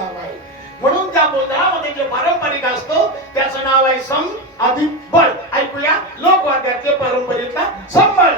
नाव आहे. म्हणून त्या गोंधळामध्ये जे पारंपरिक असतो त्याचं नाव आहे सम अधिक बळ ऐकूया लोकवाद्याचे पारंपरिकता संबळ.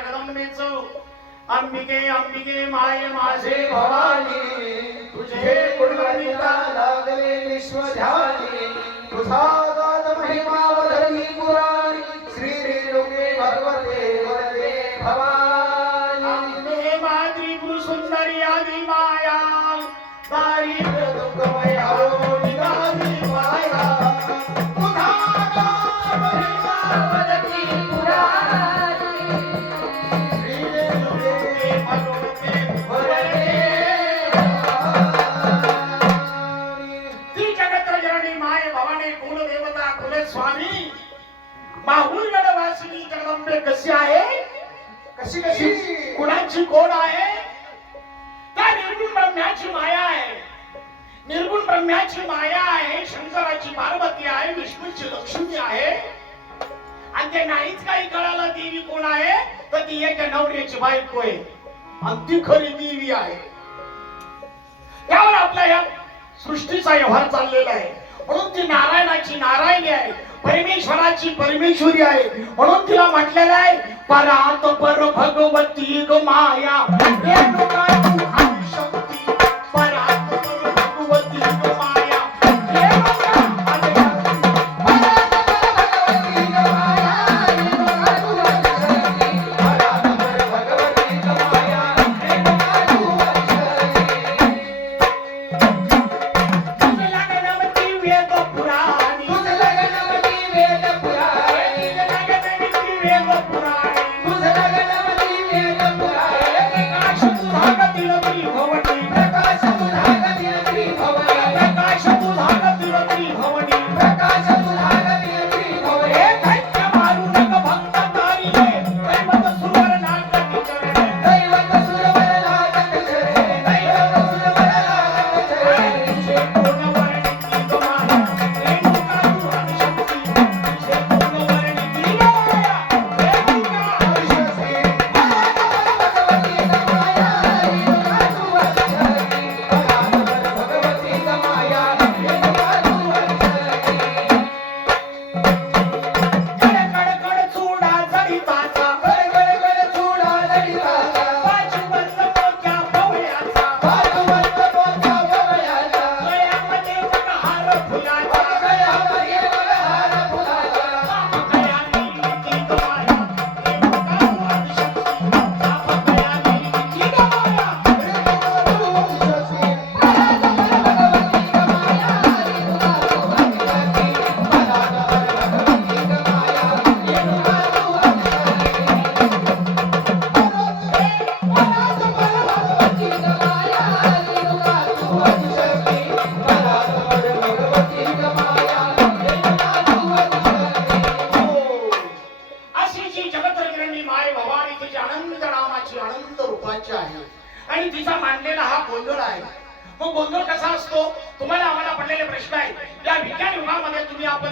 जगदंबेचं अंबिके अंबिके माय माझे भवानी तुझे गुणवंता लागले विश्व ध्यानी तुझा गात महिमा वदनी पुराणी श्री रेणुके भगवते कशी आहे? कशी कशी? कुणाची कोण आहे. त्या निर्गुण ब्रह्म्याची माया आहे? निर्गुण ब्रह्म्याची माया आहे शंकराची पार्वती आहे विष्णूची लक्ष्मी आहे. आणि ते नाहीच काही कळालं देवी कोण आहे तर ती एका नवऱ्याची बायको आहे. आणि ती खरी देवी आहे. त्यावर आपल्या या सृष्टीचा व्यवहार चाललेला आहे. म्हणून ती नारायणाची नारायणी आहे परमेश्वराची परमेश्वरी आहे. म्हणून तिला म्हटलेलं आहे परात पर भगवती ग माया.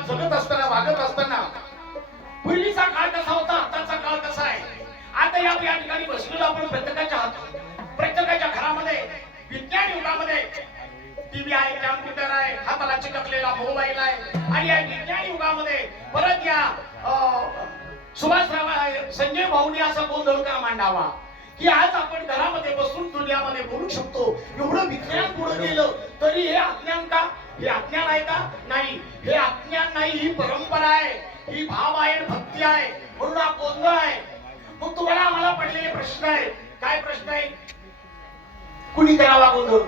जगत असताना वागत असताना पहिलीचा काळ कसा होता आताचा काळ कसा आहे? आता या या ठिकाणी बसलेलो आपण प्रत्येकाच्या हात प्रत्येकाच्या घरामध्ये विज्ञान युगामध्ये टीव्ही आहे कॅम्प्युटर आहे हाताला चिकटलेला मोबाईल आहे. आणि या विज्ञान युगामध्ये परत या अं, सुभाषराव संजय भाऊनी असा गोंधळ का मांडावा की आज आपण घरामध्ये बसून दुनियामध्ये बोलू शकतो. एवढं विज्ञान पुढे गेलं तरी हे अज्ञान का? हे अज्ञान आहे का? नाही. हे अज्ञान नाही ही परंपरा आहे. ही भाव आहे भक्ती आहे. म्हणून हा गोंधळ आहे. मग तुम्हाला आम्हाला पडलेले प्रश्न आहे काय प्रश्न आहे कुणी करावा गोंधळ?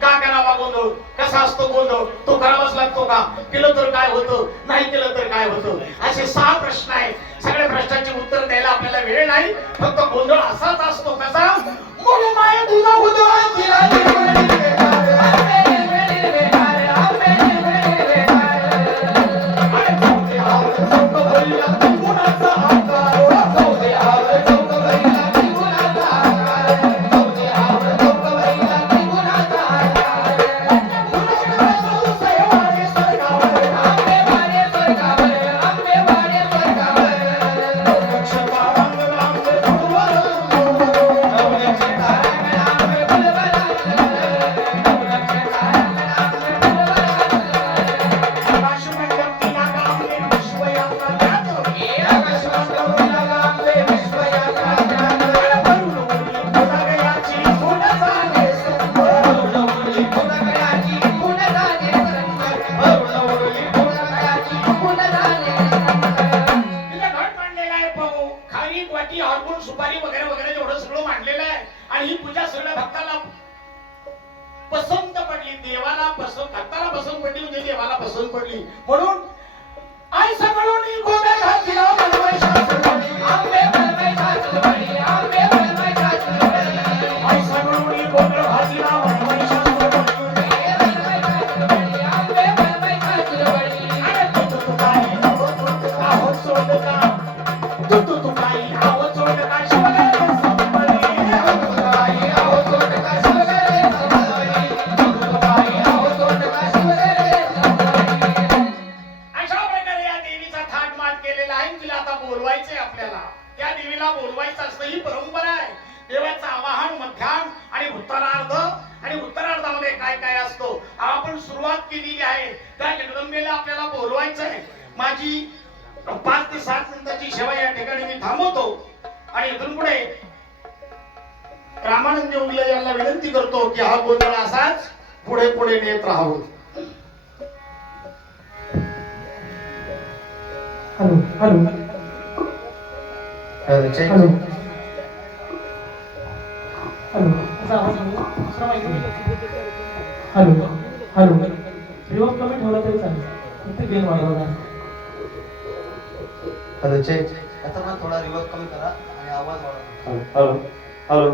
का करावा गोंधळ? कसा असतो गोंधळ? तो करावाच लागतो का? केलं तर काय होतं? नाही केलं तर काय होतं? असे सहा प्रश्न आहेत. सगळ्या प्रश्नांची उत्तर द्यायला आपल्याला वेळ नाही. फक्त गोंधळ असाच बोलवायचं असतं ही परंपरा आहे. देवाचं आवाहन मध्यान आणि उत्तरार्ध. आणि उत्तरार्धामध्ये काय काय असतो? आपण सुरुवात केलेली आहे. त्या जगदंबेला आपल्याला बोलवायचं आहे. माझी पाच ते सात मिनिटाची सेवा या ठिकाणी मी थांबवतो. आणि इथून पुढे रामानंद उगले यांना विनंती करतो की हा गोंधळ असाच पुढे पुढे नेत राहावं hello hello. Hello hello. Hello hello reverse कमी ठेवला तरी चालेल. फक्त गेन वाढवला. हॅलो चेक आता मला थोडा रिवर्स कमी करा आणि आवाज वाढवा. Hello hello